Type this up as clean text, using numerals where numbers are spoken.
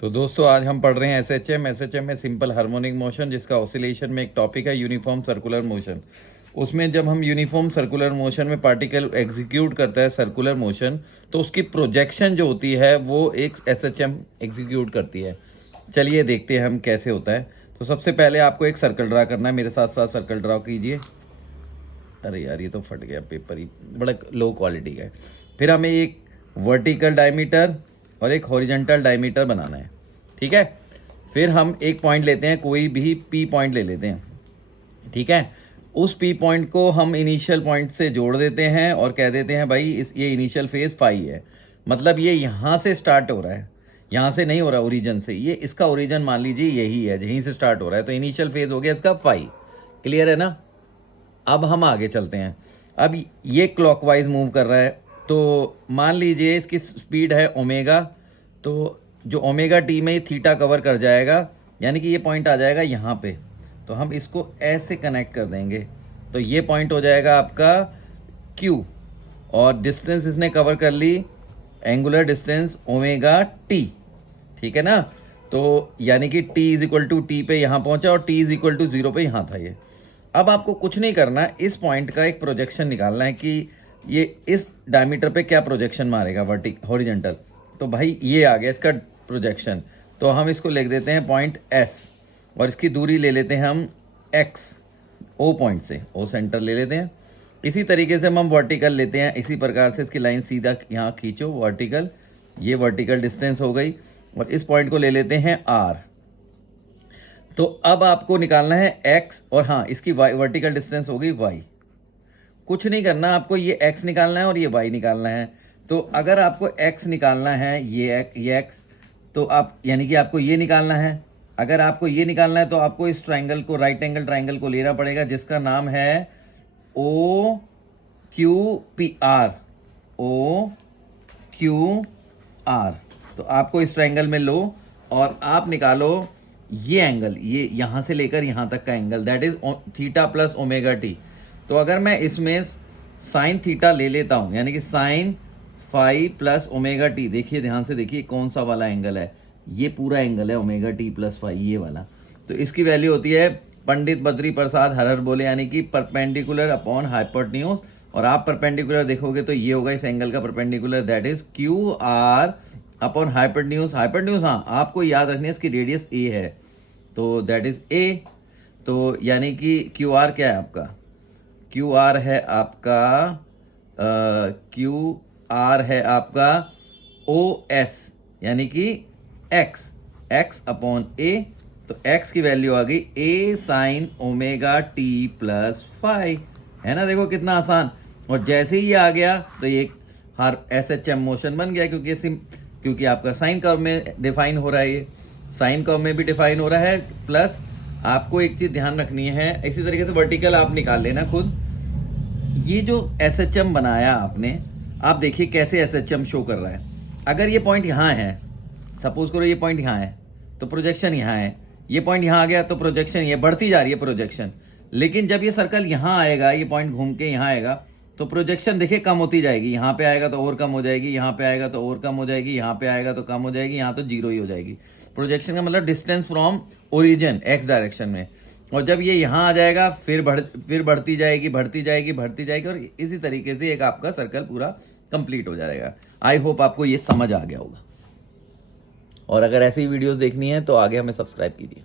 तो दोस्तों आज हम पढ़ रहे हैं एसएचएम में सिंपल हार्मोनिक मोशन, जिसका ऑसिलेशन में एक टॉपिक है यूनिफॉर्म सर्कुलर मोशन। उसमें जब हम यूनिफॉर्म सर्कुलर मोशन में पार्टिकल एग्जीक्यूट करता है सर्कुलर मोशन, तो उसकी प्रोजेक्शन जो होती है वो एक एसएचएम एग्जीक्यूट करती है। चलिए देखते हैं हम कैसे होता है। तो सबसे पहले आपको एक सर्कल ड्रा करना है, मेरे साथ साथ सर्कल ड्रा कीजिए। अरे यार, ये तो फट गया, पेपर ही बड़ा लो क्वालिटी का है। फिर हमें एक वर्टिकल डायमीटर और एक हॉरिजॉन्टल डायमीटर बनाना है, ठीक है। फिर हम एक पॉइंट लेते हैं, कोई भी पी पॉइंट ले लेते हैं, ठीक है। उस पी पॉइंट को हम इनिशियल पॉइंट से जोड़ देते हैं और कह देते हैं भाई ये इनिशियल फेज फाई है। मतलब ये यहाँ से स्टार्ट हो रहा है, यहाँ से नहीं हो रहा ओरिजिन से। ये इसका ओरिजिन मान लीजिए यही है, यहीं से स्टार्ट हो रहा है, तो इनिशियल फेज हो गया इसका फाई। क्लियर है ना। अब हम आगे चलते हैं। अब ये क्लॉकवाइज मूव कर रहा है, तो मान लीजिए इसकी स्पीड है ओमेगा, तो जो ओमेगा टी में ये थीटा कवर कर जाएगा, यानी कि ये पॉइंट आ जाएगा यहाँ पे। तो हम इसको ऐसे कनेक्ट कर देंगे, तो ये पॉइंट हो जाएगा आपका क्यू, और डिस्टेंस इसने कवर कर ली, एंगुलर डिस्टेंस ओमेगा टी, ठीक है ना। तो यानी कि t is equal to t पे यहाँ पहुंचा और t इज इक्वल टू 0 पे यहाँ था ये। अब आपको कुछ नहीं करना है, इस पॉइंट का एक प्रोजेक्शन निकालना है कि ये इस डायमीटर पे क्या प्रोजेक्शन मारेगा, हॉरिजॉन्टल। तो भाई ये आ गया इसका प्रोजेक्शन, तो हम इसको लिख देते हैं पॉइंट S, और इसकी दूरी ले लेते हैं हम X, O पॉइंट से, O सेंटर ले लेते हैं। इसी तरीके से हम वर्टिकल लेते हैं, इसी प्रकार से इसकी लाइन सीधा यहाँ खींचो वर्टिकल, ये वर्टिकल डिस्टेंस हो गई, और इस पॉइंट को ले लेते हैं R। तो अब आपको निकालना है x, और हाँ इसकी y वर्टिकल डिस्टेंस होगी y। कुछ नहीं करना, आपको ये x निकालना है और ये y निकालना है। तो अगर आपको x निकालना है, ये x, तो आप यानी कि आपको ये निकालना है। अगर आपको ये निकालना है तो आपको इस ट्राइंगल को, राइट एंगल ट्राइंगल को लेना पड़ेगा, जिसका नाम है O Q P R, O Q R. तो आपको इस ट्राइंगल में लो और आप निकालो ये एंगल, ये यहां से लेकर यहां तक का angle, that is theta plus omega T. तो अगर मैं इसमें साइन थीटा ले लेता हूं, यानी कि sine phi plus omega t, देखिए ध्यान से देखिए कौन सा वाला एंगल है, ये पूरा एंगल है ओमेगा टी प्लस फाई, ये वाला। तो इसकी वैल्यू होती है पंडित बद्री प्रसाद हरहर बोले, यानी कि परपेंडिकुलर अपॉन हाइपोटेन्यूज। और आप परपेंडिकुलर देखोगे तो ये होगा इस एंगल का perpendicular, that is Q R upon hypotenuse. Hypotenuse हाँ आपको याद रखनी है, इसकी रेडियस ए है, तो दैट इज ए। तो यानी कि क्यू आर क्या है आपका, क्यू आर है आपका ओ एस, यानी कि एक्स अपॉन ए। तो एक्स की वैल्यू आ गई A sine omega t plus five, है ना। देखो कितना आसान। और जैसे ही ये आ गया तो ये हर एसएचएम मोशन बन गया, क्योंकि आपका साइन कर्व में डिफाइन हो रहा है, ये साइन कर्व में भी डिफाइन हो रहा है। प्लस आपको एक चीज ध्यान रखनी है, इसी तरीके से वर्टिकल आप निकाल लेना खुद। ये जो एसएचएम बनाया आपने, आप देखिए कैसे एसएचएम शो कर रहा है। अगर ये पॉइंट यहाँ है, सपोज करो ये पॉइंट यहाँ है, तो प्रोजेक्शन यहाँ है। ये पॉइंट यहाँ आ गया तो प्रोजेक्शन ये बढ़ती जा रही है प्रोजेक्शन। लेकिन जब ये सर्कल यहाँ आएगा, ये पॉइंट घूम के यहाँ आएगा, तो प्रोजेक्शन देखिए कम होती जाएगी। यहाँ पे आएगा तो और कम हो जाएगी, यहाँ पे आएगा तो और कम हो जाएगी, यहाँ पे आएगा तो कम हो जाएगी, यहाँ तो जीरो ही हो जाएगी। प्रोजेक्शन का मतलब distance from origin x direction में। और जब ये यहाँ आ जाएगा फिर बढ़ती जाएगी, और इसी तरीके से एक आपका सर्कल पूरा कंप्लीट हो जाएगा। आई होप आपको ये समझ आ गया होगा। और अगर ऐसी वीडियोस देखनी है तो आगे हमें सब्सक्राइब कीजिए।